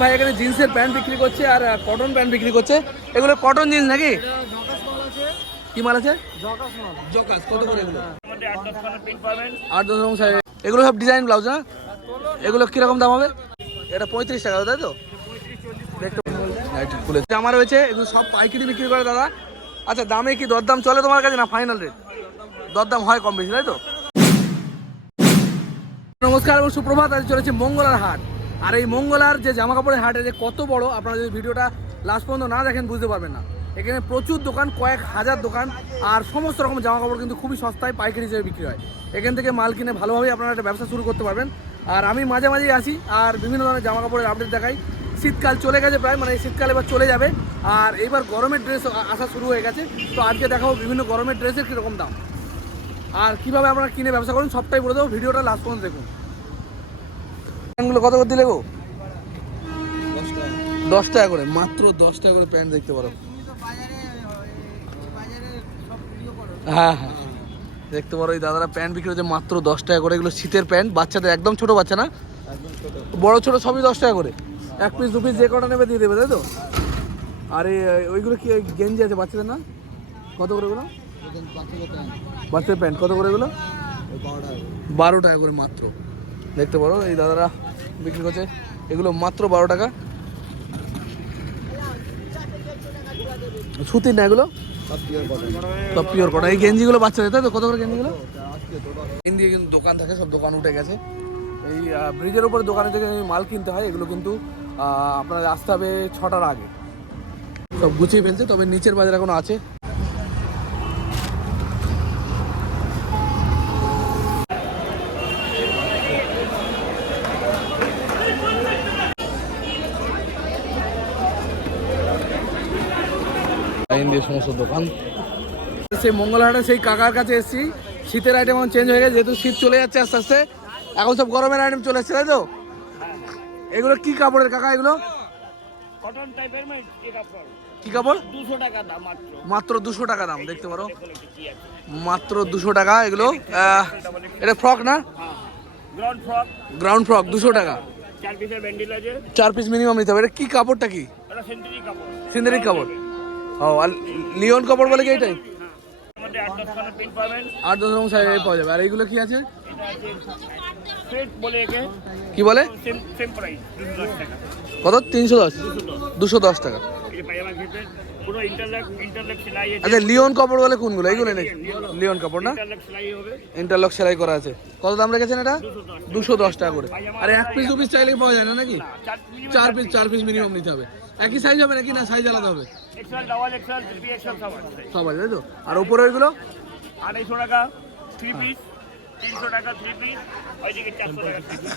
ভাই এখানে জিন্সের প্যান্ট বিক্রি করছে আর কটন প্যান্ট বিক্রি করছে। এগুলো কটন জিন্স নাকি? কি মাল আছে? জকাস। কত করে এগুলো? 8-10 রকম সাইজ। এগুলো সব ডিজাইন ব্লাউজ না? এগুলো কিরকম দাম হবে? এটা 35 টাকা, তাই তো? আমার রয়েছে, এগুলো সব পাইকারি বিক্রি করে দাদা। আচ্ছা, দামে কি দরদাম চলে তোমার কাছে না ফাইনাল রেট? দরদাম হয় কম বেশি, তাই তো? নমস্কার এবং সুপ্রভাত। আজ চলেছে মঙ্গলার হাট। আর এই মঙ্গলার যে জামা কাপড়ের হাটে যে কত বড়, আপনারা যদি ভিডিওটা লাস্ট পর্যন্ত না দেখেন বুঝতে পারবেন না। এখানে প্রচুর দোকান, কয়েক হাজার দোকান, আর সমস্ত রকম জামা কাপড় কিন্তু খুবই সস্তায় পাইকারি হিসেবে বিক্রি হয়। এখান থেকে মাল কিনে ভালোভাবে আপনারা একটা ব্যবসা শুরু করতে পারবেন। আর আমি মাঝে মাঝেই আসি আর বিভিন্ন ধরনের জামা কাপড়ের আপডেট দেখাই। শীতকাল চলে গেছে প্রায়, মানে এই শীতকাল এবার চলে যাবে। আর এইবার গরমের ড্রেস আসা শুরু হয়ে গেছে। তো আজকে দেখাবো বিভিন্ন গরমের ড্রেসের কীরকম দাম আর কীভাবে আপনারা কিনে ব্যবসা করুন, সবটাই বলে দেবো। ভিডিওটা লাস্ট পর্যন্ত দেখুন। প্যান্টগুলো কত করে দিলে গো? 10 টাকা করে, মাত্র 10 টাকা করে প্যান্ট দেখতে পারো। হ্যাঁ হ্যাঁ, দেখতে পারো এই দাদারা প্যান্ট বিক্রি হচ্ছে মাত্র 10 টাকা করে। এগুলো শীতের প্যান্ট, বাচ্চাদের, একদম ছোট বাচ্চা না, বড় ছোট সবই 10 টাকা করে। 1 পিস 2 পিস যে কটা নেবে দিয়ে দেবে, তাই তো? আর ওইগুলো কি গেঞ্জি আছে বাচ্চাদের না? কত করে এগুলো? বাচ্চাদের প্যান্ট কত করে এগুলো? 12 টাকা করে মাত্র। দেখতে পারো এই দাদারা বিক্রি করছে এগুলো মাত্র 12 টাকা। সুতির না এগুলো, সব পিওর কটন। এই গেঞ্জিগুলো বাচ্চাদের, তাই তো? কত করে গেঞ্জিগুলো? গেঞ্জি কিন্তু দোকান থাকে, সব দোকান উঠে গেছে। এই ব্রিজের উপরে দোকানে থেকে মাল কিনতে হয়। এগুলো কিন্তু আপনার আসতে হবে 6টার আগে। সব গুছিয়ে ফেলছে, তবে নিচের বাজার এখনো আছে। সমস্ত দোকান সেই মঙ্গলহাটে সেই কাকার কাছে এসেছি। শীতের আইটেম এখন চেঞ্জ হয়ে গেছে, যেহেতু শীত চলে যাচ্ছে আস্তে আস্তে। এখন সব গরমের আইটেম চলে এসছে, তাই তো? এগুলো কি কাপড়ের কাকা? এগুলো কটন টাইপের কি কাপড়? 200 টাকা দাম মাত্র 200 টাকা দাম। দেখতে পারো মাত্র 200 টাকা এগুলো। এটা ফ্রক না? গ্রাউন্ড ফ্রক 200 টাকা। 4 পিসের ব্যান্ডেল আছে, 4 পিস মিনিমাম নিতে হবে। এটা কি কাপড়টা? কি এটা সিনথেটিক কাপড়? সিনথেটিক কাপড়। ও, আর লিওন কাপড় বলে কি এটাই? আমাদের 8-10 খানা প্রিন্ট পাবেন, 8-10 রকম সাইজ পাওয়া যাবে। আর এইগুলো কি আছে? এটা আছে ফেট বলে, একে কি বলে? সেম প্রাইস 210 টাকা। কত? 310? 210 টাকা। এই পায়জামা ক্ষেত্রে পুরো ইন্টারলক সেলাই আছে। আচ্ছা, লিওন কাপড় বলে কোনগুলো? এইগুলো নাকি লিওন কাপড় না? ইন্টারলক সেলাই হবে, ইন্টারলক সেলাই করা আছে। কত দাম রেখেছেন এটা? 210 টাকা করে। আর 1 পিস 2 পিস চাইলে পাওয়া যায় না নাকি? 4 পিস মিনিমাম নিতে হবে। একই সাইজ হবে নাকি না সাইজ আলাদা হবে? এক্সেল, ডাবল এক্সেল, 3 এক্সেল সব আছে, তাই তো? আর উপরে ওইগুলো 250 টাকা 3 পিস, 300 টাকা 3 পিস, ওইদিকে 400 টাকা 3 পিস।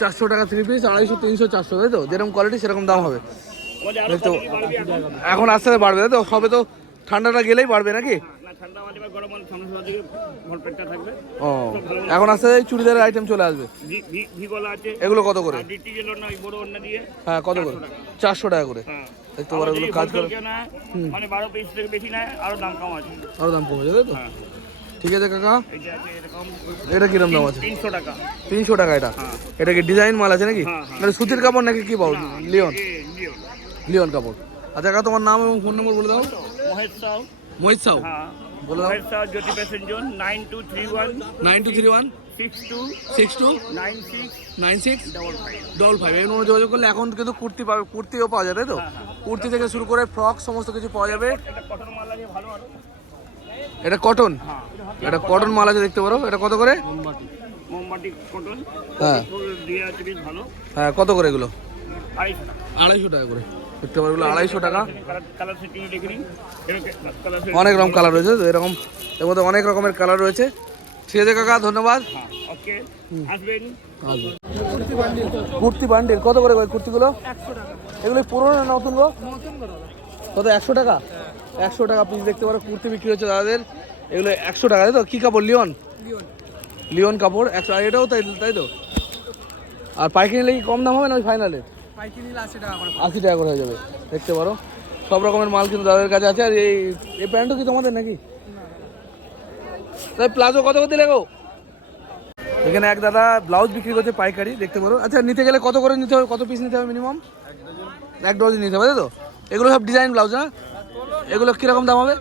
400 টাকা 3 পিস, 250, 300, 400, তাই তো? যেরকম কোয়ালিটি সেরকম দাম হবে। এখন আস্তে আস্তে বাড়বে, তাই তো? সবে তো ঠান্ডাটা গেলেই বাড়বে নাকি? না, ঠান্ডা মানে গরম মানে ঠান্ডা দিকে ভরপেটটা থাকবে। ও, এখন আস্তে আস্তে চুড়িদারের আইটেম চলে আসবে। ভিগোলা আছে, এগুলো কত করে? ডিটি জেলো না, বড় ওন্না দিয়ে। হ্যাঁ, কত করে? 400 টাকা করে। হ্যাঁ, দেখতে পারো এগুলো কাজ করে। মানে 12 পিস থেকে বেশি না, আরো দাম কম আছে। আরো দাম কমে যাবে, তাই তো? হ্যাঁ, ঠিক আছে কাকা। এটা আছে এরকম। এটা কিরকম দাম আছে? 300 টাকা। 300 টাকা এটা? হ্যাঁ। এটা কি ডিজাইন মাল আছে নাকি? হ্যাঁ, হ্যাঁ। মানে সুতির কাপড় নাকি কি পাবো? Leone, Leone. লিওন কাপড়। আচ্ছা কাকা, তোমার নাম এবং ফোন নম্বর বলে দাও। মহেশ সাউ। মোহিত সাউ। হ্যাঁ, বলে দাও। মহেশ সাউ, জ্যোতি প্যাসেঞ্জন, 9231 9231 62 62 96 96 55। 55 এই নম্বরে যোগাযোগ করলে এখন কিন্তু কুর্তি পাবে, কুর্তিও পাওয়া যায়, তাই তো? কুর্তি থেকে শুরু করে ফ্রক সমস্ত কিছু পাওয়া যাবে। এটা কটন মাল আছে ভালো আরো। এটা কটন? হ্যাঁ, এটা কটন মাল আছে, দেখতে পারো। এটা কত করে? মোমবাটি কটন। হ্যাঁ দিয়ে আছে বেশ ভালো। হ্যাঁ, কত করে এগুলো? 250 টাকা। 250 টাকা করে। দেখতে পারো এগুলো 250 টাকা। কালার সেটিং দেখে নিন। অনেক রকম কালার রয়েছে তো, এরকম এর মধ্যে অনেক রকমের কালার রয়েছে। ঠিক আছে কাকা, ধন্যবাদ। হ্যাঁ, ওকে, আসবেন। কুর্তি বান্ডিল কত করে কুর্তিগুলো? 100 টাকা। এগুলো পুরোনো না নতুন গো? কত? 100 টাকা? 100 টাকা পিস। দেখতে পারো কুর্তি বিক্রি হচ্ছে দাদাদের। এগুলো 100 টাকা, তাই তো? কী কাপড়? লিওন, লিওন কাপড় 100। আর এটাও তাই, তাই তো? আর পাইকারি নিলে কি কম দাম হবে না ওই ফাইনালে? পাইকারি নিলে 80 টাকা করে। 80 টাকা করে হয়ে যাবে। দেখতে পারো সব রকমের মাল কিন্তু দাদাদের কাছে আছে। আর এই প্যান্টও কি তোমাদের নাকি? তাই প্লাজো কত করে দিলে গো? এখানে এক দাদা ব্লাউজ বিক্রি করছে পাইকারি, দেখতে পারো। আচ্ছা, নিতে গেলে কত করে নিতে হবে, কত পিস নিতে হবে মিনিমাম? 1 ডজন নিতে হবে, তাই তো? এগুলো সব ডিজাইন ব্লাউজ না? এগুলো কীরকম দাম হবে?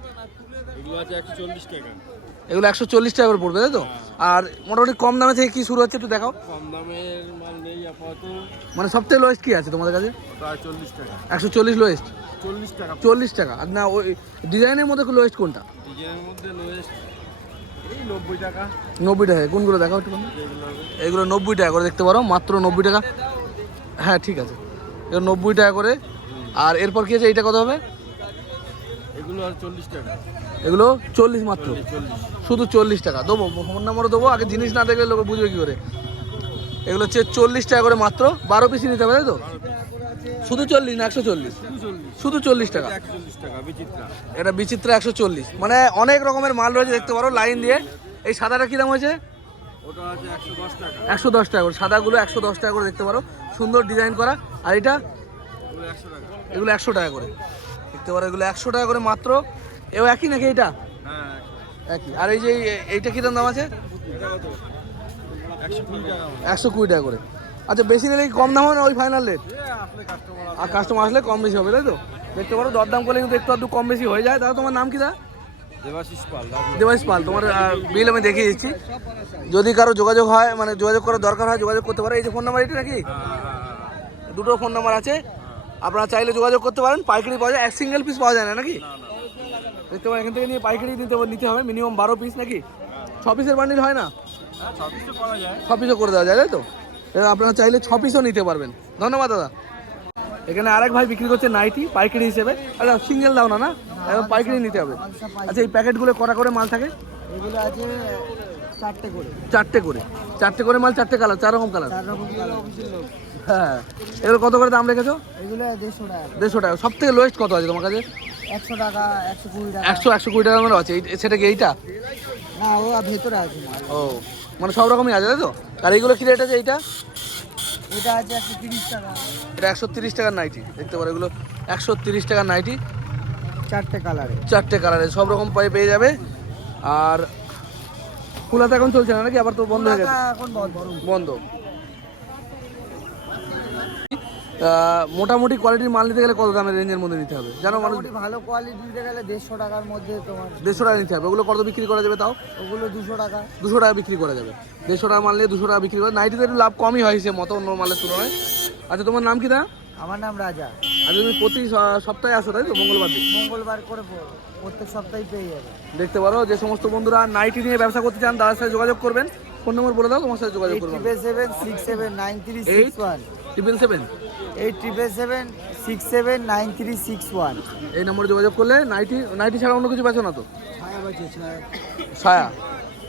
এগুলো 140 টাকা করে পড়বে, তাই তো? আর মোটামুটি কম দামে থেকে কি শুরু হচ্ছে একটু দেখাও। কম দামের মাল নেই আপাতত, মানে সবথেকে লোয়েস্ট কি আছে তোমাদের কাছে? প্রায় 40 টাকা। 140 লোয়েস্ট? 40 টাকা। 40 টাকা। আর না, ওই ডিজাইনের মধ্যে লোয়েস্ট কোনটা? ডিজাইনের মধ্যে লোয়েস্ট এই 90 টাকা। 90 টাকা। কোনগুলো দেখাও একটু? এগুলো 90 টাকা করে, দেখতে পারো, মাত্র 90 টাকা। হ্যাঁ, ঠিক আছে, এগুলো 90 টাকা করে। আর এরপর কি আছে, এইটা কত হবে? এগুলো আর 40 টাকা। এগুলো 40 মাত্র, 40। শুধু 40 টাকা। দেবো, ফোন নাম্বারও দেবো, আগে জিনিস না দেখলে লোকে বুঝবে কী করে। এগুলো হচ্ছে 40 টাকা করে মাত্র, 12 পিসই নিতে হবে, তাই তো? শুধু 40 না 140? শুধু 40 টাকা। 140 টাকা বিচিত্রা। এটা বিচিত্রা 140। মানে অনেক রকমের মাল রয়েছে, দেখতে পারো, লাইন দিয়ে। এই সাদাটা কী দাম হয়েছে? ওটা আছে 110 টাকা। 110 টাকা করে। সাদাগুলো 110 টাকা করে, দেখতে পারো, সুন্দর ডিজাইন করা। আর এটা ওগুলো 100 টাকা। এগুলো 100 টাকা করে, দেখতে পারো, এগুলো 100 টাকা করে মাত্র। এও একই নাকি এটা? হ্যাঁ একই। আর এই যে এইটা কী দাম আছে? এটা কত? 120 টাকা। 120 টাকা করে। আচ্ছা, বেশি নিলে কি কম দাম হবে না ওই ফাইনাল রেট? আসলে কাস্টমার আর কাস্টমার আসলে কম বেশি হবে, তাই তো? দেখতে পারো, দরদাম করলে কিন্তু একটু কম বেশি হয়ে যায়। দাদা, তোমার নাম কি? দা দেবাশিস পাল। দেবাশিস পাল। তোমার বিল আমি দেখিয়ে দিচ্ছি, যদি কারো যোগাযোগ হয়, মানে যোগাযোগ করার দরকার হয়, যোগাযোগ করতে পারো। এই যে ফোন নাম্বার, এটা নাকি? দুটো ফোন নাম্বার আছে, আপনারা চাইলে যোগাযোগ করতে পারেন। পাইকারি পাওয়া যায়, এক সিঙ্গেল পিস পাওয়া যায় না নাকি? দেখতে পারেন, এখান থেকে নিয়ে পাইকারি নিতে হবে মিনিমাম 12 পিস নাকি? 6 পিসের বান্ডিল হয় না? 6 পিসও পাওয়া যায়। 6 পিসও করে দেওয়া যায়, তাই তো? এবার আপনারা চাইলে 6 পিসও নিতে পারবেন। ধন্যবাদ দাদা। এখানে আরেক ভাই বিক্রি করছে নাইটি পাইকারি হিসেবে। আচ্ছা, সিঙ্গেল দাও না, না একদম পাইকারি নিতে হবে। আচ্ছা, এই প্যাকেটগুলো কটা করে মাল থাকে? এগুলো আছে 4টে করে। 4টে করে। 4টে করে মাল, 4টে কালার, 4 রকম কালার। 4 রকম কালার অফিসের লোক। হ্যাঁ, এগুলো কত করে দাম রেখেছো? এগুলো 150 টাকা। 150 টাকা। সব থেকে লোয়েস্ট কত আছে তোমার কাছে? 100 টাকা, 120 টাকা। 120 টাকার মধ্যে আছে? সেটা কি এইটা? না, ও ভেতরে আছে না। ও, মানে সব রকমই আছে, তাই তো? আর এইগুলো কি রেট আছে? এইটা এটা আছে 130 টাকা। এটা 130 টাকার নাইটি, দেখতে পারো, এগুলো 130 টাকার নাইটি। 4টে কালারে। 4টে কালারে সব রকম পেয়ে যাবে। আর ফুলাতে এখন চলছে না নাকি? আবার তো বন্ধ হয়ে গেছে? এখন বন্ধ। মোটামুটি কোয়ালিটির মাল নিতে গেলে কত দামের রেঞ্জের মধ্যে নিতে হবে জানো? মানুষ মোটামুটি ভালো কোয়ালিটি নিতে গেলে 150 টাকার মধ্যে তোমার। 150 টাকা নিতে হবে। ওগুলো কত বিক্রি করা যাবে তাও? ওগুলো 200 টাকা। 200 টাকা বিক্রি করা যাবে। 150 টাকা মাল নিয়ে 200 টাকা বিক্রি করে। নাইটিতে একটু লাভ কমই হয় হিসেবে মতো, অন্য মালের তুলনায়। আচ্ছা, তোমার নাম কি? দা আমার নাম রাজা। আর তুমি প্রতি সপ্তাহে আসো, তাই তো? মঙ্গলবার দিন। মঙ্গলবার করে প্রত্যেক সপ্তাহে পেয়ে যাবে। দেখতে পারো, যে সমস্ত বন্ধুরা নাইটি নিয়ে ব্যবসা করতে চান তাদের সাথে যোগাযোগ করবেন। ফোন নম্বর বলে দাও, তোমার সাথে যোগাযোগ করবেন। 877679361। 777 877679361। এই নম্বরে যোগাযোগ করলে নাইটি ছাড়া অন্য কিছু বেচো না তো? ছায়া বাজে ছায়া। ছায়া।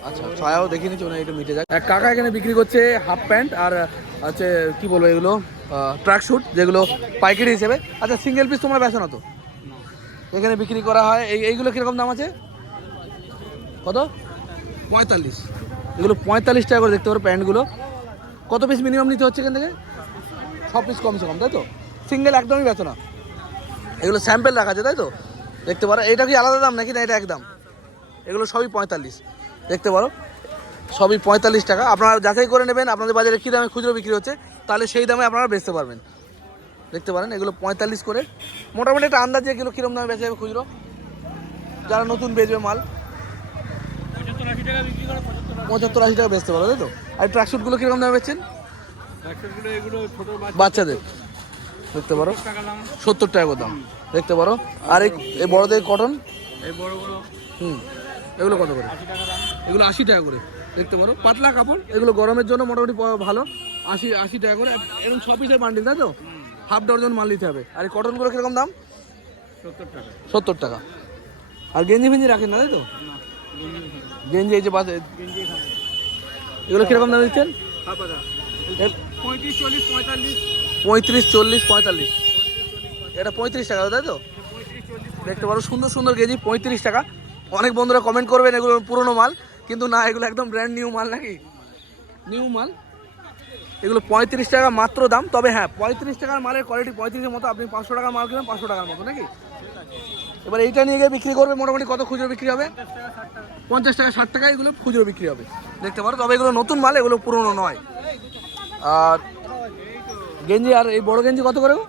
আচ্ছা, ছায়াও দেখে নিচ্ছি, ওনা এটা মিটে যায়। এক কাকা এখানে বিক্রি করছে হাফ প্যান্ট আর আছে কি বলবো, এগুলো ট্র্যাক স্যুট, যেগুলো পাইকারি হিসেবে। আচ্ছা, সিঙ্গেল পিস তোমরা বেচো না তো? এখানে বিক্রি করা হয়। এইগুলো কীরকম দাম আছে? কত? 45। এগুলো 45 টাকা করে, দেখতে পারো প্যান্টগুলো। কত পিস মিনিমাম নিতে হচ্ছে এখান থেকে? 6 পিস কমসে কম, তাই তো? সিঙ্গেল একদমই বেচো না। এগুলো স্যাম্পেল রাখা আছে, তাই তো? দেখতে পারো, এটা কি আলাদা দাম নাকি? না, এটা একদম। এগুলো সবই 45, দেখতে পারো, সবই 45 টাকা। আপনারা যাচাই করে নেবেন আপনাদের বাজারে কী দামে খুচরো বিক্রি হচ্ছে, তাহলে সেই দামে আপনারা বেচতে পারবেন। দেখতে পারেন, এগুলো 45 করে। মোটামুটি একটা আন্দাজে এগুলো কীরকম দামে বেচা যাবে খুচরো, যারা নতুন বেচবে মাল? 75-80 টাকা বিক্রি করে। 75-80 টাকা বেচতে পারো, তাই তো? আর ট্র্যাকস্যুটগুলো কীরকম দামে বেচছেন? এগুলো ছোট বাচ্চাদের, দেখতে পারো, 70 টাকা করে দাম, দেখতে পারো। আর এই বড়দের কটন, এই বড় বড় এগুলো কত করে? 80 টাকা দাম। এগুলো 80 টাকা করে, দেখতে পারো, পাতলা কাপড়, এগুলো গরমের জন্য মোটামুটি ভালো। 80 টাকা করে। এরকম 6 পিসের বান্ডিল, তাই তো? হাফ ডজন মাল নিতে হবে। আর এই কটনগুলো কীরকম দাম? 70 টাকা। 70 টাকা। আর গেঞ্জি ফেঞ্জি রাখেন না, তাই তো? গেঞ্জি এই যে বাস, এগুলো কীরকম দাম দিচ্ছেন? 35, 40, 45। 35, 40, 45। এটা 35 টাকা, তাই তো? দেখতে পারো, সুন্দর সুন্দর গেঞ্জি 35 টাকা। অনেক বন্ধুরা কমেন্ট করবেন এগুলো পুরনো মাল, কিন্তু না, এগুলো একদম ব্র্যান্ড নিউ মাল নাকি? নিউ মাল। এগুলো 35 টাকা মাত্র দাম। তবে হ্যাঁ, 35 টাকার মালের কোয়ালিটি 35-এর মতো। আপনি 500 টাকার মাল কিনবেন 500 টাকার মতো নাকি? এবার এইটা নিয়ে গিয়ে বিক্রি করবে, মোটামুটি কত খুচরো বিক্রি হবে? 50 টাকা 60 টাকা এগুলো খুচরো বিক্রি হবে, দেখতে পারো। তবে এগুলো নতুন মাল, এগুলো পুরনো নয়। আর গেঞ্জি, আর এই বড় গেঞ্জি কত করে গো?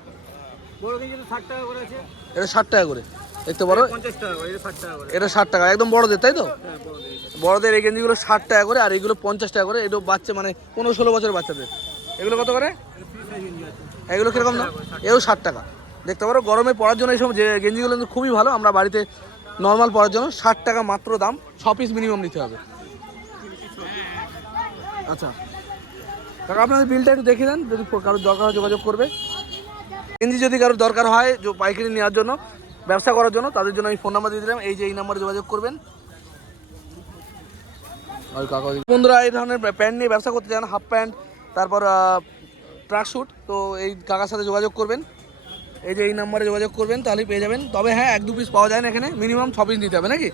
বড় কেজি 60 টাকা করে আছে, এটা 60 টাকা করে, দেখতে পারো। 50 টাকা করে, এটা 60 টাকা করে। এটা 60 টাকা, একদম বড়দের, তাই তো? হ্যাঁ, বড় বড়দের এই গেঞ্জিগুলো 60 টাকা করে, আর এইগুলো 50 টাকা করে। এটা বাচ্চা মানে 15-16 বছরের বাচ্চাদের। এগুলো কত করে? এগুলো কিরকম দাম? এও 60 টাকা, দেখতে পারো। গরমে পরার জন্য এইসব যে গেঞ্জিগুলো কিন্তু খুবই ভালো। আমরা বাড়িতে নর্মাল পরার জন্য 60 টাকা মাত্র দাম, 6 পিস মিনিমাম নিতে হবে। আচ্ছা কাকা, আপনাদের বিলটা একটু দেখিয়ে দেন, যদি কারোর দরকার হয় যোগাযোগ করবে। গেঞ্জি যদি কারোর দরকার হয় পাইকারি নেওয়ার জন্য, ব্যবসা করার জন্য, তাদের জন্য আমি ফোন নাম্বার দিয়ে দিলাম, এই যে এই নাম্বারে যোগাযোগ করবেন। আর কাকা বন্ধুরা এই ধরনের প্যান্ট নিয়ে ব্যবসা করতে চান, হাফ প্যান্ট, তারপর ট্রাক স্যুট, তো এই কাকার সাথে যোগাযোগ করবেন, এই যে এই নাম্বারে যোগাযোগ করবেন, তাহলেই পেয়ে যাবেন। তবে হ্যাঁ, 1-2 পিস পাওয়া যায় না এখানে, মিনিমাম 6 পিস নিতে হবে নাকি?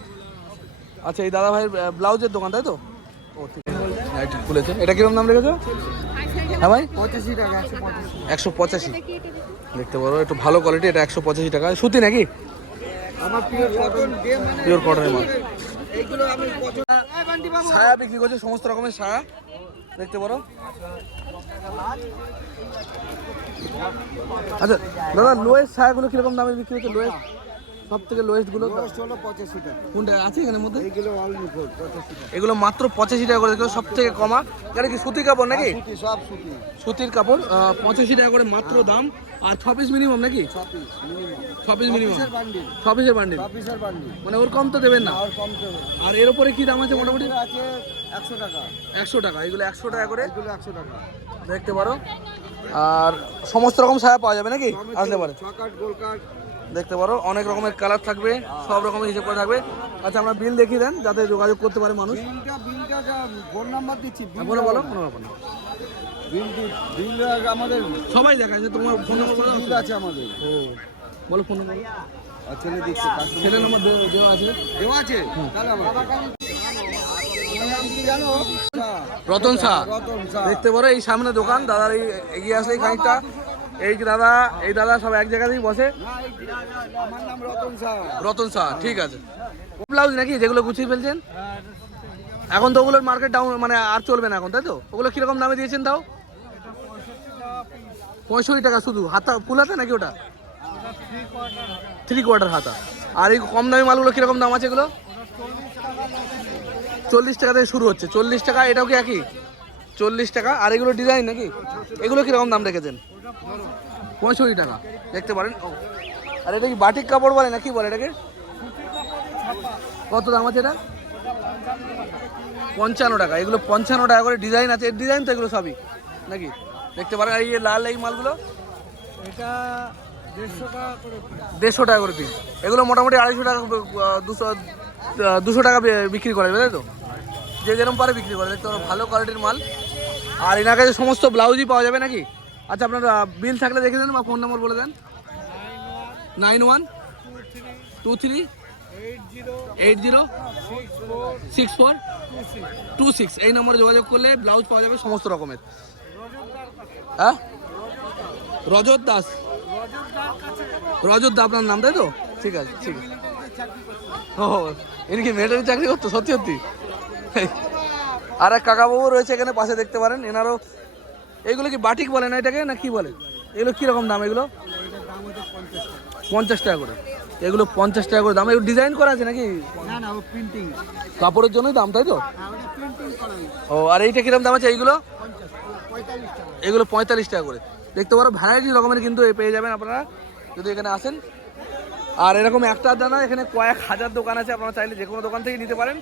আচ্ছা, এই দাদা ভাইয়ের ব্লাউজের দোকান, তাই তো? ও ঠিক আছে, খুলেছেন। এটা কিরকম দাম রেখেছো? হ্যাঁ ভাই, 85 টাকা, 185, দেখতে পারো। একটু ভালো কোয়ালিটি, এটা 185 টাকা। সুতি নাকি? আমার পিওর কটন, পিওর কটনের মাল। এইগুলো আমি ছায়া বিক্রি করছে, সমস্ত রকমের ছায়া, দেখতে পারো। আচ্ছা দাদা, লোয়েস্ট ছায়াগুলো কিরকম দামে বিক্রি হচ্ছে? লোয়েস্ট, সব থেকে লোয়েস্ট গুলো হলো 85 টাকা। কোনটা আছে এখানের মধ্যে? এইগুলো অনলি 85 টাকা। এগুলো মাত্র 85 টাকা করে, সব থেকে কমা। এটা কি সুতি কাপড় নাকি? সুতি, সব সুতি, সুতির কাপড়, 85 টাকা করে মাত্র দাম। আর 6 পিস মিনিমাম নাকি? 6 পিস মিনিমাম, 6 পিস মিনিমাম, পিসের বান্ডিল, 6 পিসের বান্ডিল, 6 পিসের বান্ডিল, মানে ওর কম তো দেবেন না। আর কম দেবে। আর এর উপরে কি দাম আছে মোটামুটি? আছে 100 টাকা, 100 টাকা, এগুলো 100 টাকা করে, এগুলো 100 টাকা। দেখতে পারো। আর সমস্ত রকম ছায়া পাওয়া যাবে নাকি আসলে পারে? ছকাট, গোল কাট, দেখতে পারো, অনেক রকমের কালার থাকবে, সব রকমের হিসেব করে থাকবে। আচ্ছা, আমরা বিল দেখিয়ে দেন যাতে যোগাযোগ করতে পারে মানুষ। বিলটা ফোন নাম্বার দিচ্ছি, বলো বলো, কোনো ব্যাপার না। বিল আমাদের সবাই দেখাচ্ছে, তোমার ফোন নম্বর বলো। বিল আছে আমাদের। ও বলো ফোন নম্বর। আর ছেলে দিচ্ছে, ছেলের নম্বর দেওয়া আছে। দেওয়া আছে, তাহলে আমার নাম কি জানো? রতন শাহ, রতন শাহ। দেখতে পারো। এই সামনে দোকান, দাদার এই এগিয়ে আসলেই খানিকটা, এই দাদা সব এক জায়গাতেই বসে। আমার নাম রতন শাহ। রতন শাহ, ঠিক আছে। ব্লাউজ নাকি যেগুলো গুছিয়ে ফেলছেন? এখন তো ওগুলোর মার্কেট ডাউন, মানে আর চলবে না এখন, তাই তো? ওগুলো কিরকম দামে দিয়েছেন তাও? 65 টাকা শুধু হাতা, ফুল হাতা নাকি ওটা? 3/4 হাতা। আর এই কম দামি মালগুলো কিরকম দাম আছে এগুলো? 40 টাকা থেকে শুরু হচ্ছে, 40 টাকা। এটাও কি একই 40 টাকা? আর এগুলো ডিজাইন নাকি? এগুলো কিরকম দাম রেখেছেন? 65 টাকা, দেখতে পারেন। আর এটা কি বাটিক কাপড় বলে নাকি বলে এটাকে? কত দাম আছে এটা? 55 টাকা। এগুলো 55 টাকা করে, ডিজাইন আছে। এর ডিজাইন তো এগুলো সবই নাকি, দেখতে পারেন। আর এই লাল এই মালগুলো, এটা 150 টাকা করে। 150 টাকা করে পিস। এগুলো মোটামুটি 250 টাকা, 200 টাকা বিক্রি করে, তাই তো? যে যেরকম পারে বিক্রি করে, দেখতে পারো। ভালো কোয়ালিটির মাল। আর এনার কাছে সমস্ত ব্লাউজই পাওয়া যাবে নাকি? আচ্ছা, আপনার বিল থাকলে দেখে দেন বা ফোন নম্বর বলে দেন। 9123806426 এই নম্বরে যোগাযোগ করলে ব্লাউজ পাওয়া যাবে সমস্ত রকমের। হ্যাঁ, রজত দাস, রজত দা আপনার নাম, তাই তো? ঠিক আছে, ঠিক আছে। ও, ইনি কি মেয়েটারি চাকরি করতো? সত্যি সত্যি। আর এক কাকাবাবু রয়েছে এখানে পাশে, দেখতে পারেন। এনারও এগুলো কি বাটিক বলে না এটাকে, না কি বলে? এগুলো কীরকম দাম? এগুলো 50 টাকা করে। এগুলো 50 টাকা করে দাম। এগুলো ডিজাইন করা আছে নাকি? না না, ও প্রিন্টিং, কাপড়ের জন্যই দাম, তাই তো? ওটা প্রিন্টিং করা। ও, আর এইটা কিরকম দাম আছে? এইগুলো 45 টাকা। এগুলো 45 টাকা করে, দেখতে পারো। ভ্যারাইটি রকমের কিন্তু পেয়ে যাবেন আপনারা যদি এখানে আসেন। আর এরকম একটা দানা, এখানে কয়েক হাজার দোকান আছে, আপনারা চাইলে যে কোনো দোকান থেকে নিতে পারেন।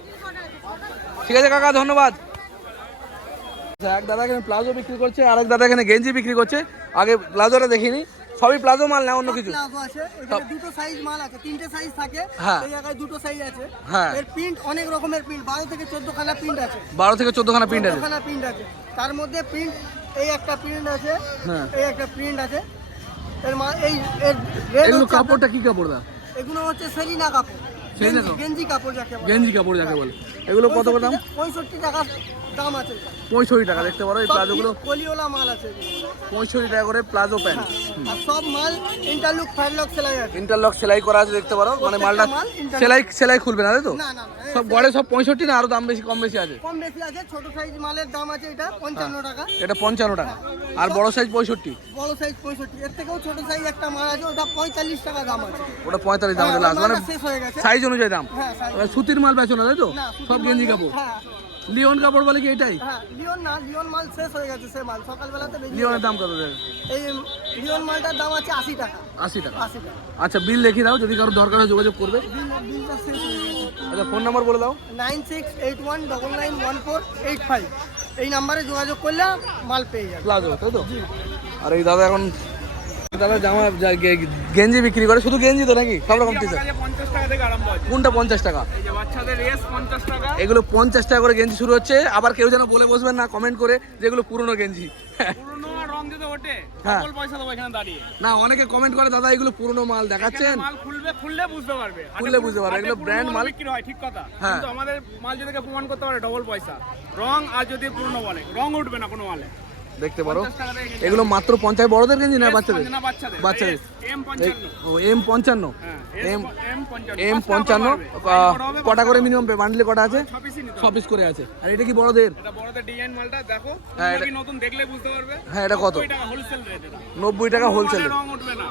ঠিক আছে কাকা, ধন্যবাদ। এক দাদা এখানে প্লাজো বিক্রি করছে, আর এক দাদা এখানে গেঞ্জি বিক্রি করছে। আগে প্লাজোটা দেখিনি, সবই প্লাজো মাল না অন্য কিছু? প্লাজো আছে, এখানে দুটো সাইজ মাল আছে, তিনটে সাইজ থাকে, হ্যাঁ। এই জায়গায় দুটো সাইজ আছে। হ্যাঁ। এর প্রিন্ট অনেক রকমের প্রিন্ট, 12 থেকে 14 খানা প্রিন্ট আছে। 12 থেকে 14 খানা প্রিন্ট আছে। 14 খানা প্রিন্ট আছে, তার মধ্যে প্রিন্ট এই একটা প্রিন্ট আছে, হ্যাঁ। এই একটা প্রিন্ট আছে। এর এই এর রেড এগুলো হচ্ছে কাপড়টা কি কাপড় দা? এগুলো হচ্ছে সেলিনা কাপড়। সেই দেখো গেঞ্জি কাপড় যাকে বলে। গেঞ্জি কাপড় যাকে বলে। এগুলো কত করে দাম? 65 টাকা দাম আছে এটা। 65 টাকা দেখতে পারো এই সব প্লাজোগুলো, কলিওলা মাল আছে এগুলো। 65 টাকা করে প্লাজো প্যান্ট। আর সব মাল ইন্টারলুক ফায়ারলক সেলাই আছে। ইন্টারলক সেলাই করা আছে দেখতে পারো, মানে মালটা প্রত্যেকটা মাল interlock। সেলাই খুলবে না তাই তো? না না না, সব গড়ে সব 65 না আরো দাম বেশি কম বেশি আছে? কম বেশি আছে। ছোট সাইজ মালের দাম আছে এটা 55 টাকা, এটা 55 টাকা আর বড় সাইজ 65। বড় সাইজ 65। এর থেকেও ছোট সাইজ একটা মাল আছে, ওটা 45 টাকা দাম আছে। ওটা 45 দাম আছে লাস্ট, মানে মালটা শেষ হয়ে গেছে। সাইজ অনুযায়ী দাম। হ্যাঁ size। এবার সুতির মাল বেচো না তাই তো? না, সুতির সব মাল গেঞ্জি নেই। কাপড়। হ্যাঁ লিওন কাপড় বলে কি এটাই? হ্যাঁ, লিওন না, লিওন মাল শেষ হয়ে গেছে। সে মাল সকালবেলাতে বেরিয়ে লিওনের দাম কত দেবে? এই লিওন মালটার দাম আছে 80 টাকা। 80 টাকা। 80 টাকা। আচ্ছা বিল লিখে দাও, যদি কারো দরকার হয় যোগাযোগ করবে। বিলটা শেষ হয়ে গেছে। আচ্ছা ফোন নাম্বার বলে দাও। 9681991485 এই নাম্বারে যোগাযোগ করলে মাল পেয়ে যাবে। প্লাজো তাই তো? আর এই দাদা এখন দাদা জামা গেঞ্জি বিক্রি করে, শুধু গেঞ্জি তো নাকি সব রকম টি-শার্ট? 50 টাকা থেকে আরম্ভ আছে। কোনটা 50 টাকা? এই যে বাচ্চাদের রেস 50 টাকা। এগুলো 50 টাকা করে গেঞ্জি শুরু হচ্ছে। আবার কেউ যেন বলে বসবেন না কমেন্ট করে যেগুলো পুরনো গেঞ্জি। পুরনো আর রং যদি ওঠে হ্যাঁ। ডবল পয়সা দেবো এখানে দাঁড়িয়ে। না অনেকে কমেন্ট করে দাদা এগুলো পুরনো মাল দেখাচ্ছেন। মাল খুললে বুঝতে পারবে। খুললে বুঝতে পারবে, এগুলো হাটে brand পুরনো মাল। বিক্রি হয় ঠিক কথা, হ্যাঁ। কিন্তু আমাদের মাল যদি কেউ প্রমাণ করতে পারে ডবল পয়সা। রং আর যদি পুরনো বলে রং উঠবে না কোনো মালে। দেখতে পারো 50 টাকা থেকে এগুলো মাত্র 50 বড়দের গেঞ্জি না Yes, বাচ্চাদের? না বাচ্চাদের। বাচ্চাদের M55 M55 হ্যাঁ M M55 M55 কটা করে মিনিমাম বান্ডলে কটা আছে? 6 পিসই নিতে 6 পিস করে আছে। আর এটা কি বড়দের? এটা বড়দের ডিজাইন মালটা দেখো, হ্যাঁ, তুমি নতুন দেখলে বুঝতে পারবে। হ্যাঁ এটা কত? 90 টাকা হোলসেল রেট এটা। 90 টাকা হোলসেল। রং উঠবে না।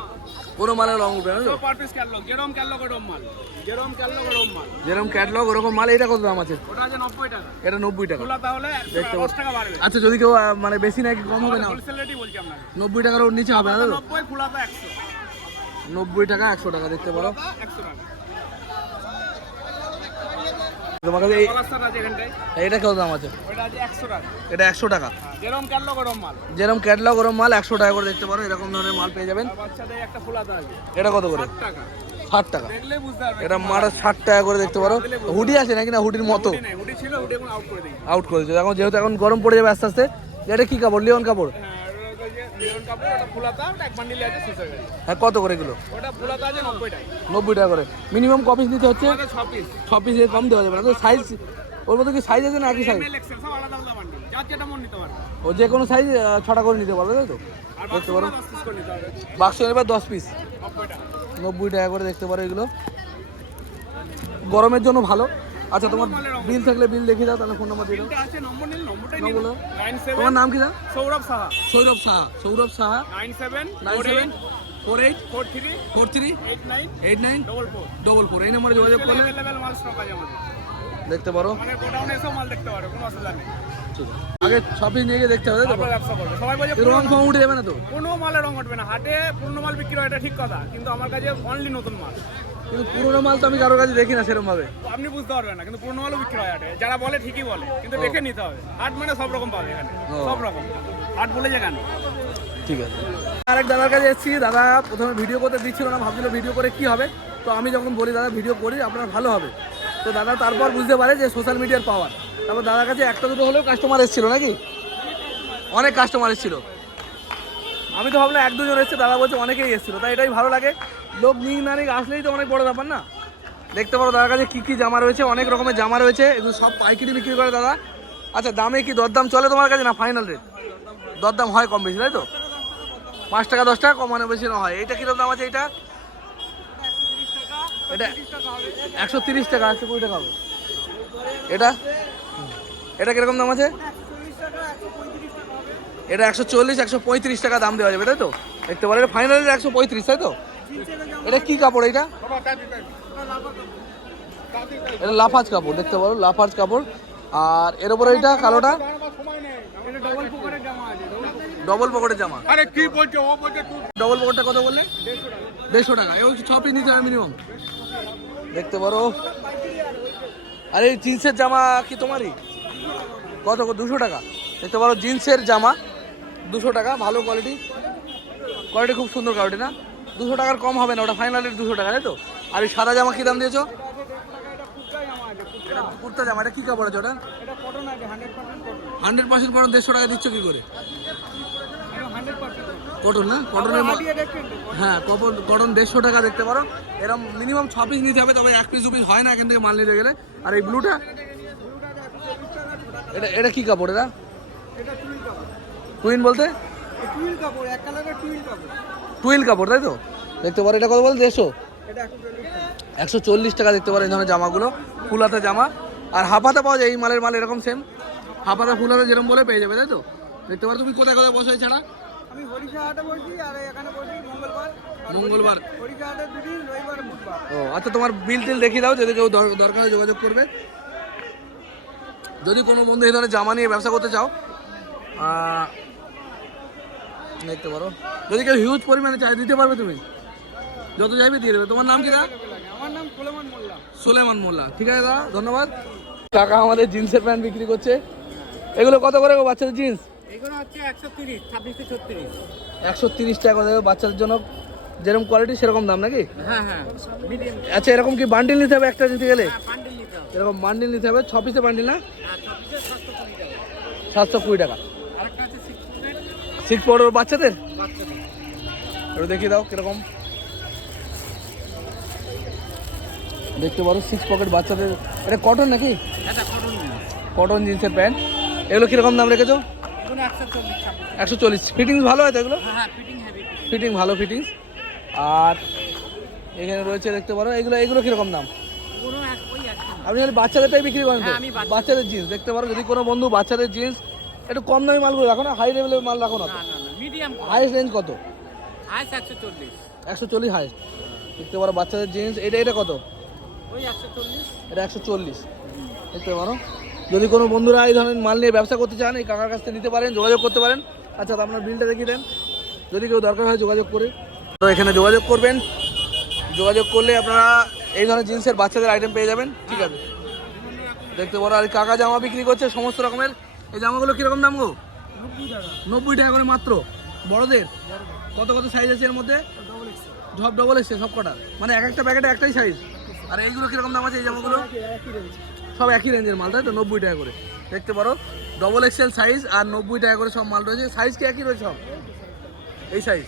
কোনো মালে রং উঠবে না তো? সব পার পিস ক্যাটালগ, যেরকম ক্যাটালগ এরকম মাল। যেরকম ক্যাটালগ এরকম মাল। যেরকম ক্যাটলগ ওরকম মাল। এটা কত দাম আছে? ওটা আছে 90 টাকা। এটা 90 টাকা। খোলা তাহলে দেখতে 10 টাকা বাড়বে। আচ্ছা যদি কেউ মানে বেশি নাকি কম হবে না? হোলসেল রেটই বলছি আপনাকে। 90 টাকার ওর নিচে হবে না তো? 90 খোলাটা 100। 90 টাকা 100 টাকা দেখতে পারো। খোলাটা 100 টাকা। তোমার কাছে এই পলাস্টার আছে এখানটায়। এটা কত দাম আছে? ওটা আছে 100 টাকা। এটা 100 টাকা। যেরকম ক্যাটালগ এরকম মাল। যেরকম ক্যাটলগ ওরকম মাল 100 টাকা করে দেখতে পারো। এরকম ধরনের মাল পেয়ে যাবেন। আর বাচ্চাদের একটা খোলাটা আছে এটা কত করে? 60 টাকা। 60 টাকা। দেখলে বুঝতে পারবে। এটা মারা 60 টাকা করে দেখতে পারো। হুডি আছে নাকি না হুডির মতো? হুডি নেই, হুডি ছিল, হুডি এখন আউট করে দিই। আউট করেছে এখন, যেহেতু এখন গরম পড়ে যাবে আস্তে আস্তে। এটা কি কাপড়? লিওন কাপড়। হ্যাঁ, ওটা যে লিওন কাপড়, ওটা খোলাটা, ওটা এক বান্ডিল আছে শেষ হয়ে গেছে। হ্যাঁ কত করে এগুলো? ওটা খোলাটা আছে 90 টাকা। 90 টাকা করে। মিনিমাম কপিস নিতে হচ্ছে? ওটা 6 পিস। 6 পিস কম দেওয়া যাবে না তো? সাইজ ওর মধ্যে কি সাইজ আছে না একই সাইজ? এমএল এক্সেল সব আলাদা আলাদা বান্ডিল, যার যেটা মন নিতে পারবে। ও যে কোনো সাইজ 6টা করে নিতে পারবে তাই তো? আর দেখতে পারো 10 পিস করে নিতে হবে। বাক্স এবার 10 পিস 90 টাকা। 90 টাকা করে দেখতে পারো এগুলো। গরমের জন্য ভালো। আচ্ছা তোমার বিল থাকলে বিল দেখিয়ে দাও, তাহলে ফোন নাম্বার দিয়ে দাও। এটা আছে নম্বর নিন, নম্বরটাই নাম নিন। বলো। 97 তোমার নাম কি না? সৌরভ সাহা। সৌরভ সাহা। সৌরভ সাহা 97 97 48 43 43 89 89 44 44 এই নম্বরে যোগাযোগ করলে अवेलेबल মাল স্টক আছে আমাদের। দেখতে পারো। মানে গোডাউনে এসে মাল দেখতে পারো, কোনো অসুবিধা নেই। ঠিক আছে। আগে 6 পিস নিয়ে গিয়ে দেখতে হবে তাই তো? তারপর ব্যবসা করবে। সবাই বলে রং ফং উঠে যাবে না তো? কোনো মালে রং উঠবে না। হাটে পুরনো মাল বিক্রি হয় এটা ঠিক কথা, কিন্তু আমার কাছে অনলি নতুন মাল। কিন্তু পুরোনো মাল তো আমি কারোর কাছে দেখি না সেরকম ভাবে। তো আপনি বুঝতে পারবেন না, কিন্তু পুরনো মালও বিক্রি হয় হাটে। যারা বলে ঠিকই বলে, কিন্তু দেখে নিতে হবে। হাট মানে সব রকম পাবে এখানে, ও। সব রকম। হাট বলে যে কেন? ঠিক আছে। আরেক দাদার কাছে এসেছি। দাদা প্রথমে ভিডিও করতে দিচ্ছিল না, ভাবছিল ভিডিও করে কি হবে। তো আমি যখন বলি দাদা ভিডিও করি আপনার ভালো হবে, তো দাদা তারপর বুঝতে পারে যে সোশ্যাল মিডিয়ার পাওয়ার। তারপর দাদার কাছে একটা দুটো হলেও কাস্টমার এসেছিল নাকি? অনেক কাস্টমার এসেছিল। আমি তো ভাবলাম 1-2 জন এসছে, দাদা বলছে অনেকেই এসেছিলো। তাই এটাই ভালো লাগে, লোক নিয়ে না নিয়ে আসলেই তো অনেক বড় ব্যাপার না। দেখতে পারো দাদার কাছে কী কী জামা রয়েছে, অনেক রকমের জামা রয়েছে। এগুলো সব পাইকারি বিক্রি করে দাদা। আচ্ছা দামে কি দরদাম চলে তোমার কাছে না ফাইনাল রেট? দরদাম হয় কম বেশি তাই তো? 5 টাকা 10 টাকা কমানো বেশি না হয়। এইটা কিরকম দাম আছে? এটা এটা 130 টাকা, 120 টাকা হবে। এটা এটা কিরকম দাম আছে? এটা 140 135 টাকা দাম দেওয়া যাবে তাই তো? দেখতে পারো এটা ফাইনাল 135 তাই তো? এটা কি কাপড়? এটা এটা লাফাজ কাপড় দেখতে পারো, লাফাজ কাপড়। আর এর উপরে এটা কালোটা এটা ডবল পকেটের জামা আছে, ডবল পকেটের জামা। আরে কি বলছো ও বলছে তুই ডবল পকেটটা কত বললে? 150 টাকা। এও 6 পিস নিতে হবে মিনিমাম। দেখতে পারো। আর এই জিন্সের জামা কি তোমারই? কত? 200 টাকা। দেখতে পারো জিন্সের জামা 200 টাকা, ভালো কোয়ালিটি। কোয়ালিটি খুব সুন্দর কোয়ালিটি না? 200 টাকার কম হবে না, ওটা ফাইনাল রেট 200 টাকা তাই তো? আর এই সাদা জামা কি দাম দিয়েছো? এটা কুর্তা জামা। এটা কি কাপড় আছে ওটা? এটা কটন আছে 100% কটন। 100% কটন। 150 টাকা দিচ্ছ কি করে? এটা 100% কটন না, কটনের হাটিয়ে দেখছেন তো? হ্যাঁ কটন 150 টাকা দেখতে পারো। এরকম মিনিমাম 6 পিস নিতে হবে, তবে 1 পিস 2 পিস হয় না এখান থেকে মাল নিতে গেলে। আর এই ব্লুটা এটা কি কাপড়? এটা এটা টুইল কাপড়। টুইন বলতে এই টুইল কাপড়, এক কালারের টুইল কাপড়। টুইল কাপড়, তাই তো? দেখতে পারো এটা কত বল? 150, এটা 140 টাকা। 140 টাকা দেখতে পারো এই ধরনের জামাগুলো, ফুল হাতা জামা। আর হাফ হাতা পাওয়া যায়, এই মালের মাল এরকম সেম হাফ হাতা ফুল হাতা যেরকম বলে পেয়ে যাবে, তাই তো? দেখতে পারো। তুমি কোথায় কোথায় বসো এছাড়া? আমি হরিষা হাটে বসি, আর এখানে বসি মঙ্গলবার। আর মঙ্গলবার। হরিষা হাটে দুদিন, রবিবার বুধবার। ও আচ্ছা, তোমার বিল টিল দেখিয়ে দাও, যদি কেউ দরকার হয় যোগাযোগ করবে। যদি কোনো বন্ধু এই ধরনের জামা নিয়ে ব্যবসা করতে চাও, দেখতে পারো। যদি কেউ হিউজ পরিমাণে চাই দিতে পারবে, তুমি যত চাইবে দিয়ে দেবে। তোমার নাম কি দা? আমার নাম কোলেমান মোল্লা। সুলেমান মোল্লা। ঠিক আছে দাদা, ধন্যবাদ। কাকা আমাদের জিন্সের প্যান্ট বিক্রি করছে। এগুলো কত করে গো বাচ্চাদের জিন্স? এগুলো হচ্ছে 130, 26 থেকে 36। 130 টাকা করে দেবে বাচ্চাদের জন্য, যেরকম কোয়ালিটি সেরকম দাম নাকি? হ্যাঁ হ্যাঁ, মিডিয়াম আচ্ছা, এরকম কি বান্ডিল নিতে হবে একটা নিতে গেলে? বান্ডেল নিতে হবে। এরকম বান্ডিল নিতে হবে, 6 পিসের বান্ডিল না? আর 26 720 টাকা। 720 টাকা। আরেকটা আছে 6 সিক্স পড়ো বাচ্চাদের, বাচ্চাদের। ওটা দেখিয়ে দাও কিরকম। দেখতে পারো 6 পকেট বাচ্চাদের। এটা কটন নাকি? এটা কটন নিন। কটন জিন্সের প্যান্ট। এগুলো কিরকম দাম রেখেছো? এগুলো 140 টাকা। 140। ফিটিংস ভালো আছে এগুলো? হ্যাঁ, ফিটিং হেভি। ফিটিং ভালো ফিটিংস। আর এখানে রয়েছে দেখতে পারো, এগুলো কিরকম দাম? এগুলো ওই একদম। আপনি খালি বাচ্চাদেরটাই বিক্রি করেন তো? হ্যাঁ, আমি বাচ্চাদের জিন্স দেখতে পারো। যদি কোনো বন্ধু বাচ্চাদের জিন্স একটু কম দামি মালগুলো রাখো না, হাই লেভেলের মাল রাখো না। না না না, মিডিয়াম। হাইস্ট রেঞ্জ কত? হাইস 140। 140 হাইস্ট। দেখতে পারো বাচ্চাদের জিন্স। এটা কত? ওই 140। এটা 140 দেখতে পারো। যদি কোনো বন্ধুরা এই ধরনের মাল নিয়ে ব্যবসা করতে চান, এই কাকার কাছ থেকে নিতে পারেন, যোগাযোগ করতে পারেন। আচ্ছা, তো আপনার বিলটা দেখিয়ে দেন, যদি কেউ দরকার হয় যোগাযোগ করে। তো এখানে যোগাযোগ করবেন, যোগাযোগ করলে আপনারা এই ধরনের জিন্সের বাচ্চাদের আইটেম পেয়ে যাবেন। ঠিক আছে, দেখতে পারো। আর কাকা জামা বিক্রি করছে সমস্ত রকমের। এই জামাগুলো কীরকম দাম গো? 90 টাকা করে মাত্র। বড়দের কত কত সাইজ আছে এর মধ্যে? সব ডবল এসছে সব কটা, মানে এক একটা প্যাকেটে একটাই সাইজ। আর এইগুলো কীরকম দাম আছে এই জামাগুলো? সব একই রেঞ্জের মাল, তাই তো? 90 টাকা করে দেখতে পারো। ডবল এক্সেল সাইজ আর 90 টাকা করে সব মাল রয়েছে। সাইজ কি একই রয়েছে সব? এই সাইজ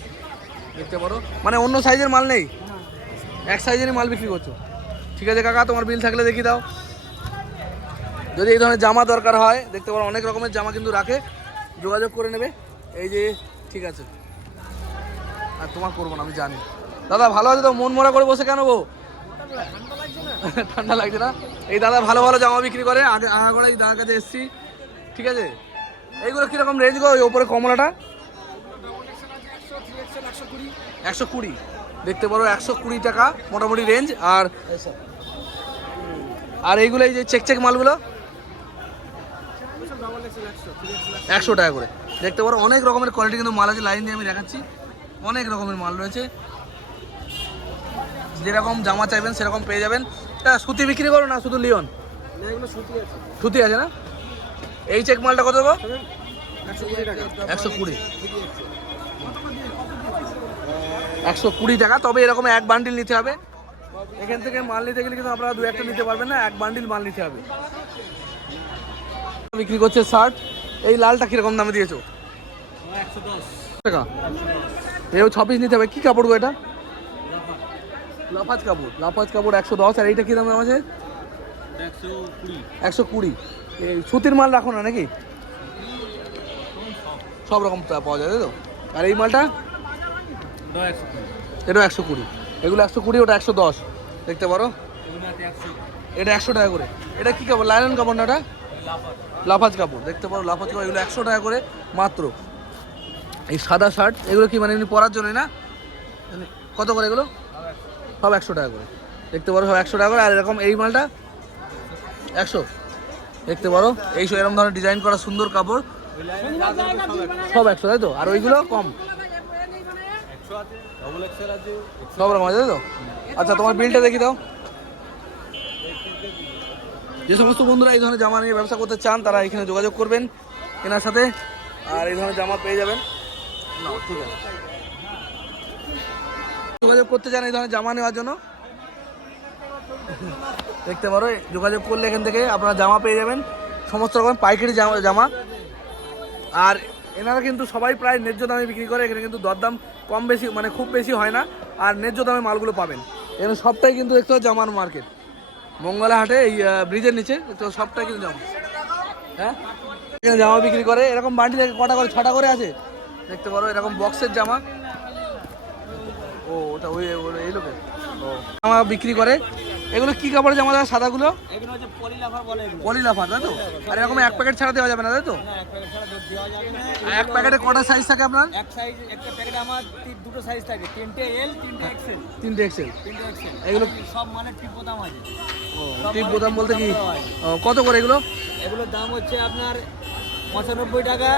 দেখতে পারো, মানে অন্য সাইজের মাল নেই, এক সাইজেরই মাল বিক্রি করছো। ঠিক আছে কাকা, তোমার বিল থাকলে দেখিয়ে দাও। যদি এই ধরনের জামা দরকার হয়, দেখতে পারো অনেক রকমের জামা কিন্তু রাখে, যোগাযোগ করে নেবে। এই যে, ঠিক আছে। আর তোমার করবো না আমি জানি। দাদা ভালো আছে তো? মন মরা করে বসে কেন গো? ঠান্ডা লাগছে না? এই দাদা ভালো ভালো জামা বিক্রি করে, আগাগোড়া এই দাদার কাছে এসছি। ঠিক আছে, এইগুলো কিরকম রেঞ্জ গো? ওই ওপরে কমলাটা 120 দেখতে পারো, 120 টাকা মোটামুটি রেঞ্জ। আর এইগুলো এই যে চেক মালগুলো 100 টাকা করে দেখতে পারো। অনেক রকমের কোয়ালিটি কিন্তু মাল আছে, লাইন দিয়ে আমি দেখাচ্ছি। অনেক রকমের মাল রয়েছে, যেরকম জামা চাইবেন সেরকম পেয়ে যাবেন। সুতি বিক্রি করো না শুধু লিওন? সুতি আছে না? এই চেক মালটা কত গো? 120 120 টাকা। তবে এরকম এক বান্ডিল নিতে হবে। এখান থেকে মাল নিতে গেলে কিন্তু আপনারা 2-1টা নিতে পারবেন না, এক বান্ডিল মাল নিতে হবে। বিক্রি করছে শার্ট। এই লালটা কিরকম দামে দিয়েছো? 110 টাকা। এও 6 পিস নিতে হবে। কি কাপড় গো এটা? লাফাজ কাপড়। লাফাজ কাপড় 110। আর এইটা কি দাম আছে? 120। এই সুতির মাল রাখো না নাকি? সব রকম পাওয়া যায়, তাই তো? আর এই মালটা? এটা 120। এগুলো 120, ওটা 110 দেখতে পারো। এটা 100 টাকা করে। এটা কি কাপড়? লাইলন কাপড় না? এটা লাফাজ কাপড় দেখতে পারো। লাফাজ কাপড় এগুলো 100 টাকা করে মাত্র। এই সাদা শার্ট এগুলো কি মানে এমনি পরার জন্যই না? কত করে এগুলো? সব 100 টাকা করে দেখতে পারো, সব 100 টাকা করে। আর এরকম এই মালটা 100 দেখতে পারো। এই এরকম ধরনের ডিজাইন করা সুন্দর কাপড় সব 100, তাই তো? আর ওইগুলো কম, সব রকম আছে, তাই তো? আচ্ছা, তোমার বিলটা দেখি দাও। যে সমস্ত বন্ধুরা এই ধরনের জামা নিয়ে ব্যবসা করতে চান, তারা এখানে যোগাযোগ করবেন এনার সাথে, আর এই ধরনের জামা পেয়ে যাবেন। না ঠিক আছে, যোগাযোগ করতে চান এই ধরনের জামা নেওয়ার জন্য, দেখতে পারো। যোগাযোগ করলে এখান থেকে আপনারা জামা পেয়ে যাবেন, সমস্ত রকম পাইকারি জামা। আর এনারা কিন্তু সবাই প্রায় ন্যায্য দামে বিক্রি করে, এখানে কিন্তু দরদাম কম বেশি মানে খুব বেশি হয় না, আর ন্যায্য দামে মালগুলো পাবেন। এখানে সবটাই কিন্তু দেখতে পাচ্ছ জামার মার্কেট, মঙ্গলা হাটে এই ব্রিজের নিচে দেখতে পাচ্ছ সবটাই কিন্তু জামা। হ্যাঁ, এখানে জামা বিক্রি করে, এরকম বান্ডি থেকে কটা করে 6টা করে আছে দেখতে পারো, এরকম বক্সের জামা। ও ওটা ওই এই লোকের ও জামা বিক্রি করে। এগুলো কি কাপড়ের জামা দাদা সাদাগুলো? এগুলো হচ্ছে পলিলাফার বলে এগুলো। পলিলাফার তাই তো? আর এরকম এক প্যাকেট ছাড়া দেওয়া যাবে না তাই তো? না, এক প্যাকেট ছাড়া দুধ দেওয়া যাবে না। আর এক প্যাকেটে কটা সাইজ থাকে আপনার? এক সাইজ, একটা প্যাকেটে আমার দুটো সাইজ থাকে, 3টে এল, 3টে এক্সেল। 3টে এক্সেল। 3টে এক্সেল। এগুলো সব মানে টিপ বোতাম আছে। টিপ বোতাম বলতে কি কত করে এগুলো? এগুলোর দাম হচ্ছে আপনার 95 টাকা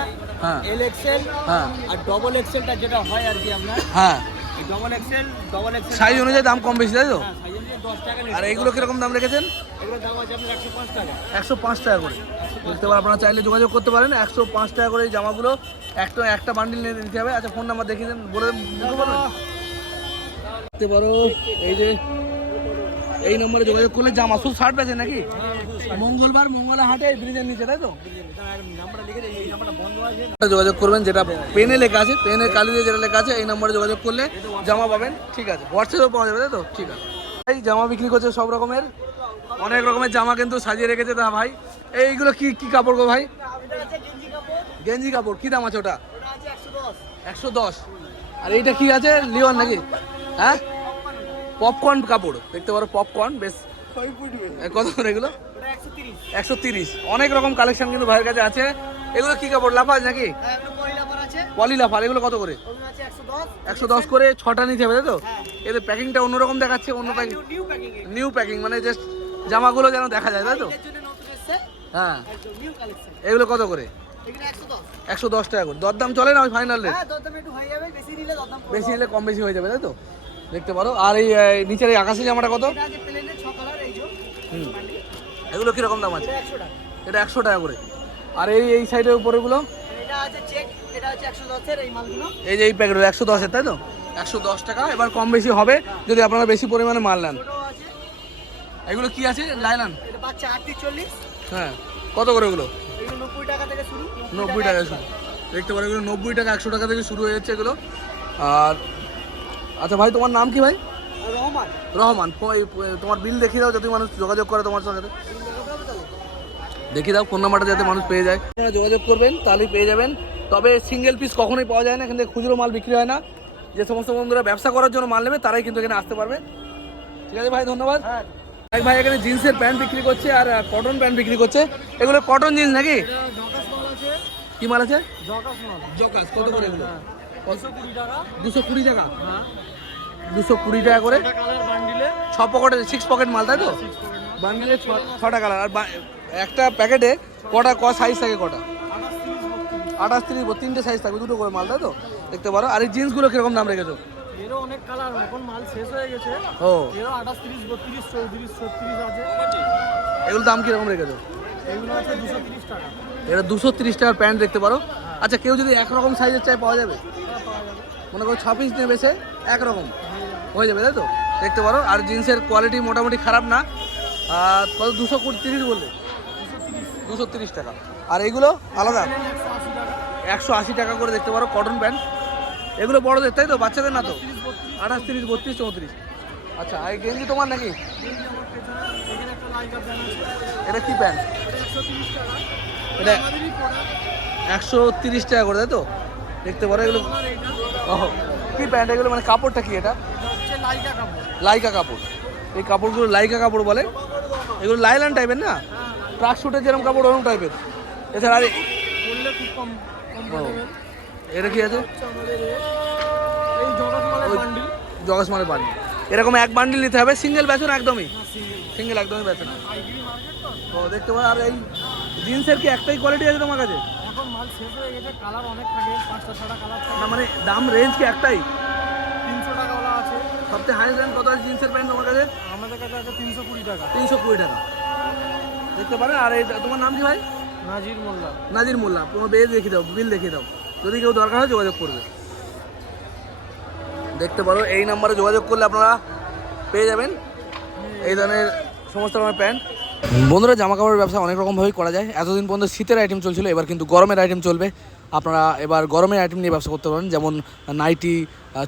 হ্যাঁ এল এক্সেল। হ্যাঁ আর ডবল এক্সেলটা যেটা হয় আর কি আপনার, হ্যাঁ, এই ডবল এক্সেল সাইজ অনুযায়ী দাম কম বেশি তাই তো? হ্যাঁ, সাইজ অনুযায়ী 10 টাকা আর এইগুলো কিরকম দাম রেখেছেন? এগুলোর দাম আছে আপনার 105 টাকা। 105 টাকা করে দেখতে পারেন, আপনারা চাইলে যোগাযোগ করতে পারেন। 105 টাকা করে এই জামাগুলো একটা বান্ডিল নিয়ে নিতে হবে। আচ্ছা ফোন নাম্বার দেখিয়ে দেন, বলে দিতে পারবেন? দেখতে পারো এই যে এই নম্বরে যোগাযোগ করলে জামা শুধু শার্ট বেচে নাকি? মঙ্গলবার মঙ্গলা হাটে ব্রিজের নিচে তাই তো? নাম্বারটা লিখে দিই, এই নাম্বারটা বন্ধ আছে। যোগাযোগ করবেন, যেটা পেনে লেখা আছে, পেনের কালি দিয়ে যেটা লেখা আছে এই নম্বরে যোগাযোগ করলে জামা পাবেন। ঠিক আছে, হোয়াটসঅ্যাপে পাওয়া যাবে তাই তো? ঠিক আছে, এই জামা বিক্রি করছে সব রকমের, অনেক রকমের জামা কিন্তু সাজিয়ে রেখেছে তা ভাই। এইগুলো কি কি কাপড় গো ভাই? এটা আছে গেঞ্জি কাপড়, গেঞ্জি কাপড়, কি দাম আছে ওটা? ওটা আছে 110। 110। আর এইটা কি আছে, লিওন নাকি? হ্যাঁ, পপকর্ন কাপড় দেখতে পারো, পপকর্ন বেশ। কত করে এগুলো? ওটা 130। 130। অনেক রকম কালেকশন কিন্তু ভাইয়ের কাছে আছে। এগুলো কি কাপড়, লাফাজ নাকি? হ্যাঁ, এগুলো পলিলাফার আছে। পলিলাফার, এগুলো কত করে? ওগুলো আছে 110। 110 করে 6টা নিতে হবে তাই তো? এদের প্যাকিংটা অন্যরকম দেখাচ্ছে, অন্য packing, new packing. New packing, মানে জাস্ট জামাগুলো যেন দেখা যায় তাই তো? এর জন্য নতুন এসেছে, হ্যাঁ, একদম নিউ কালেকশন। এগুলো কত করে? এগুলো 110। 110 টাকা করে। দরদাম চলে না ওই ফাইনাল রেট? হ্যাঁ, দরদাম একটু হয়ে যাবে, বেশি নিলে দরদাম করব। বেশি নিলে কম বেশি হয়ে যাবে তাই তো? দেখতে পারো। আর এই নিচের এই আকাশি জামাটা কত? এটা আছে প্লেনের 6 কালার, এই যে হুম, এগুলো কিরকম দাম আছে? এটা 100 টাকা। এটা 100 টাকা করে। আর এই সাইডের উপরেগুলো? এটা আছে চেক, এটা হচ্ছে 110 এর এই মালগুলো। এই যে এই প্যাকেটগুলো 110 এর তাই তো? 110 টাকা। এবার কম বেশি হবে যদি আপনারা বেশি পরিমাণে মাল নেন। ছোট আছে, এগুলো কি আছে, লাইলান? এটা বাচ্চা 38-40। হ্যাঁ, কত করে এগুলো? এগুলো 90 টাকা থেকে শুরু। 90 টাকা শুরু। দেখতে পারো এগুলো 90 টাকা, 100 টাকা থেকে শুরু হয়ে যাচ্ছে এগুলো। আর আচ্ছা ভাই, তোমার নাম কি ভাই? আর রহমান, রহমান। তোমার বিল দেখিয়ে দাও, যদি মানুষ যোগাযোগ করে তোমার সঙ্গে। দেখিয়ে দাও ফোন নাম্বারটা, যাতে মানুষ পেয়ে যায়। আপনারা যোগাযোগ করবেন তাহলেই পেয়ে যাবেন। তবে সিঙ্গেল পিস কখনোই পাওয়া যায় না, এখান থেকে খুচরো মাল বিক্রি হয় না। যে সমস্ত বন্ধুরা ব্যবসা করার জন্য মাল নেবে তারাই কিন্তু এখানে আসতে পারবে। ঠিক আছে ভাই, ধন্যবাদ। এক ভাই এখানে জিন্সের প্যান্ট বিক্রি করছে আর কটন প্যান্ট বিক্রি করছে। এগুলো কটন জিন্স নাকি? জকাস মাল আছে, কি মাল আছে? জকাস মাল। জকাস কত করে এগুলো? 220 টাকা। 220 টাকা। হ্যাঁ, 220 টাকা করে। এটা কালার বান্ডিলে 6 পকেটে 6 পকেট মাল তাই তো? বান্ডিলে 6টা কালার। আর একটা প্যাকেটে কটা সাইজ থাকে কটা? 28, 30, 3টে সাইজ থাকবে, 2টো করে মাল তাই তো? দেখতে পারো। আর এই জিন্সগুলো কিরকম দাম রেখেছো? এরও অনেক কালার, এখন মাল শেষ হয়ে গেছে। ও, এরও 28, 30, 32, 34, 36 আছে। এগুলো দাম কিরকম রেখেছো? এগুলো আছে 230 টাকা। এটা 230 টাকার প্যান্ট দেখতে পারো। আচ্ছা, কেউ যদি একরকম সাইজের চাই পাওয়া যাবে? হ্যাঁ, পাওয়া যাবে। মনে করো 6 পিস নেবে সে, একরকম হয়ে যাবে তাই তো? দেখতে পারো। আর জিন্সের কোয়ালিটি মোটামুটি খারাপ না। আর কত, 230 বললে? 230 টাকা। আর এইগুলো আলাদা 180 টাকা। 180 টাকা করে দেখতে পারো কটন প্যান্ট। এগুলো বড়দের তাই তো, বাচ্চাদের না তো? 28, 30, 32, 34। আচ্ছা, আর এই গেঞ্জি তোমার নাকি? এখানে একটা লাইকা প্যান্ট আছে, এটা কি প্যান্ট? এটা 130 টাকা। এটা আমাদেরই পড়া। 130 টাকা করে তাই তো? দেখতে পারো এগুলো। আর এইটা, ওহ, কি প্যান্ট এগুলো, মানে কাপড়টা কি এটা? এটা হচ্ছে লাইকা কাপড়। লাইকা কাপড়। এই কাপড়গুলো লাইকা কাপড় বলে। এগুলো লাইলান টাইপের না? ট্রাক শুটের যেরকম কাপড় ওরকম টাইপের। এছাড়া আর বললে খুব কমফোর্টেবল। এটা কি আছে? হচ্ছে আমাদের এই জগাস মালের বান্ডিল। জগাস মানে বান্ডিল। এরকম এক বান্ডিল নিতে হবে, সিঙ্গেল বেচো না একদমই? সিঙ্গেল একদমই বেচো না। পাইকারি মার্কেট তো। তো দেখতে পারো। আর এই জিন্সের কি একটাই কোয়ালিটি আছে তোমার কাছে? এখন মাল শেষ হয়ে গেছে, কালার অনেক থাকে, 5টা 6টা কালার থাকে। না মানে দাম রেঞ্জ কি একটাই? 300 টাকাওয়ালা আছে, সবচেয়ে হাই রেঞ্জ কত আছে জিন্সের প্যান্ট তোমার কাছে? আমাদের কাছে আছে 320 টাকা। 320 টাকা দেখতে পারো। আর এই তোমার নাম কি ভাই? নাজির মোল্লা। নাজির মোল্লা। তোমার বেয়ে দেখিয়ে দাও, বিল দেখিয়ে দাও, যদি কেউ দরকার হয় যোগাযোগ করবে। দেখতে পারো এই নাম্বারে যোগাযোগ করলে আপনারা পেয়ে যাবেন এই ধরনের সমস্ত রকমের প্যান্ট। বন্ধুরা, জামা কাপড়ের ব্যবসা অনেক রকমভাবেই করা যায়। এতদিন পর্যন্ত শীতের আইটেম চলছিল, এবার কিন্তু গরমের আইটেম চলবে। আপনারা এবার গরমের আইটেম নিয়ে ব্যবসা করতে পারেন, যেমন নাইটি,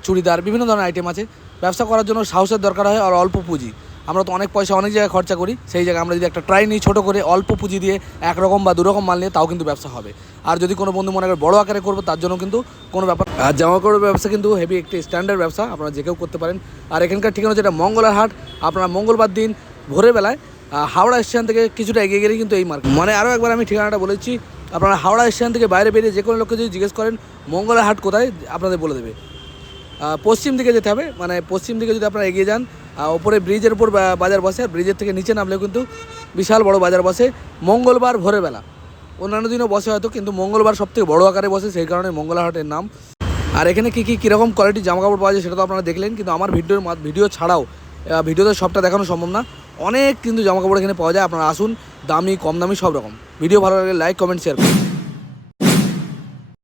চুড়িদার, বিভিন্ন ধরনের আইটেম আছে। ব্যবসা করার জন্য সাহসের দরকার হয় আর অল্প পুঁজি। আমরা তো অনেক পয়সা অনেক জায়গায় খরচা করি, সেই জায়গায় আমরা যদি একটা ট্রাই নিই ছোটো করে অল্প পুঁজি দিয়ে একরকম বা দুরকম মাল নিয়ে, তাও কিন্তু ব্যবসা হবে। আর যদি কোনো বন্ধু মনে করে বড়ো আকারে করবো, তার জন্য কিন্তু কোনো ব্যাপার। আর জামা কাপড়ের ব্যবসা কিন্তু হেভি একটি স্ট্যান্ডার্ড ব্যবসা, আপনারা যে কেউ করতে পারেন। আর এখানকার ঠিকানা যেটা মঙ্গলার হাট, আপনারা মঙ্গলবার দিন ভোরের বেলায় হাওড়া স্টেশন থেকে কিছুটা এগিয়ে গেলেই কিন্তু এই মার্কেট। মানে আরও একবার আমি ঠিকানাটা বলেছি, আপনারা হাওড়া স্টেশন থেকে বাইরে বেরিয়ে যে কোনো লোককে যদি জিজ্ঞেস করেন মঙ্গলার হাট কোথায়, আপনাদের বলে দেবে। পশ্চিম দিকে যেতে হবে, মানে পশ্চিম দিকে যদি আপনারা এগিয়ে যান, ওপরে ব্রিজের উপর বাজার বসে, আর ব্রিজের থেকে নিচে নামলেও কিন্তু বিশাল বড় বাজার বসে মঙ্গলবার ভোরবেলা। অন্যান্য দিনও বসে হয়তো, কিন্তু মঙ্গলবার সবথেকে বড় আকারে বসে, সেই কারণে মঙ্গলা হাটের নাম। আর এখানে কীরকম কোয়ালিটির জামাকাপড় পাওয়া যায় সেটা তো আপনারা দেখলেন, কিন্তু আমার ভিডিও ছাড়াও ভিডিওতে সবটা দেখানো সম্ভব না। অনেক কিন্তু জামাকাপড় এখানে পাওয়া যায়, আপনারা আসুন, দামি কম দামি সব রকম। ভিডিও ভালো লাগলে লাইক কমেন্ট শেয়ার করুন।